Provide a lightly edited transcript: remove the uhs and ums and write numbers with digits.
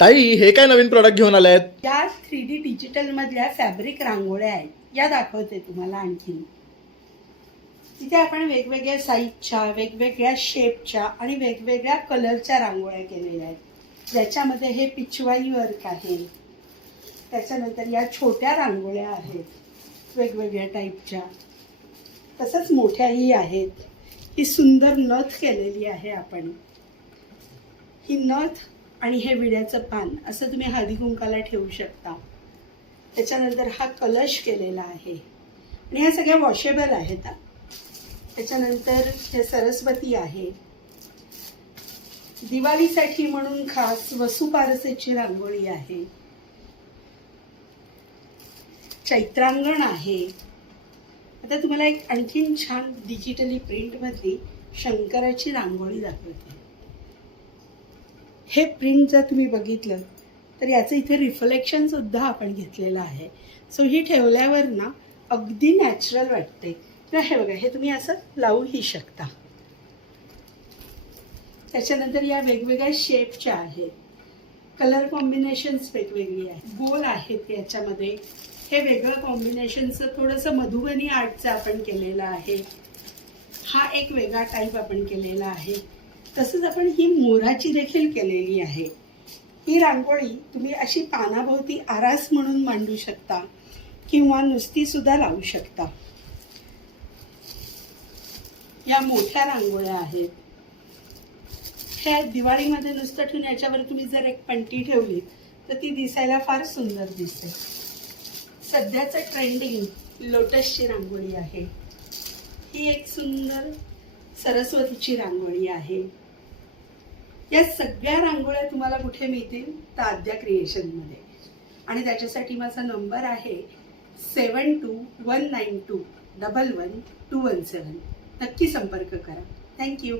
ताई हे काय नवीन प्रोडक्ट घेऊन आले आहेत? या 3D डिजिटल मधल्या फॅब्रिक रांगोळ्या आहेत, या दाखवते तुम्हाला आणखीन. तिथे आपण वेगवेगळ्या साईजच्या, वेगवेगळ्या शेपच्या आणि वेगवेगळ्या कलरच्या रांगोळ्या केलेल्या आहेत. ज्याच्यामध्ये हे पिचवाई वर्क आहे. त्याच्यानंतर या छोट्या रांगोळ्या आहेत वेगवेगळ्या टाईपच्या, तसंच मोठ्याही आहेत. ही सुंदर नथ केलेली आहे आपण. ही नथ आणि हे विड्याचं पान असं तुम्ही हळदी कुंकाला ठेवू शकता. त्याच्यानंतर हा कलश केलेला आहे आणि ह्या सगळ्या वॉशेबल आहेत. त्याच्यानंतर हे सरस्वती आहे. दिवाळीसाठी म्हणून खास वसुपारसेची रांगोळी आहे. चैत्रांगण आहे. आता तुम्हाला एक आणखीन छान डिजिटली प्रिंटमधली शंकराची रांगोळी दाखवते. हे प्रिंट जर तुम्ही बघितलं तर याचं इथे रिफ्लेक्शन सुद्धा आपण घेतलेलं आहे. सो ही ठेवल्यावर ना अगदी नॅचरल वाटते. तर हे बघा, हे तुम्ही असं लावूही शकता. त्याच्यानंतर या वेगवेगळ्या शेपच्या आहेत. कलर कॉम्बिनेशन्स वेगवेगळी आहेत. गोल आहेत याच्यामध्ये. हे वेगळं कॉम्बिनेशनचं थोडंसं मधुबनी आर्टचं आपण केलेलं आहे. हा एक वेगळा टाईप आपण केलेला आहे. तसंच आपण ही मोराची देखील केलेली आहे. ही रांगोळी तुम्ही अशी पानाभोवती आरास म्हणून मांडू शकता किंवा नुसती सुद्धा लावू शकता. या मोठ्या रांगोळ्या आहेत. ह्या दिवाळीमध्ये नुसतं ठेवून याच्यावर तुम्ही जर एक पणती ठेवली तर ती दिसायला फार सुंदर दिसते. सध्याचं ट्रेंडिंग लोटसची रांगोळी आहे. ही एक सुंदर सरस्वतीची रांगोळी आहे. या सगळ्या रांगोळ्या तुम्हाला कुठे मिळतील तर आद्या क्रिएशनमध्ये. आणि त्याच्यासाठी माझा नंबर आहे 7219211217. नक्की संपर्क करा. थँक्यू.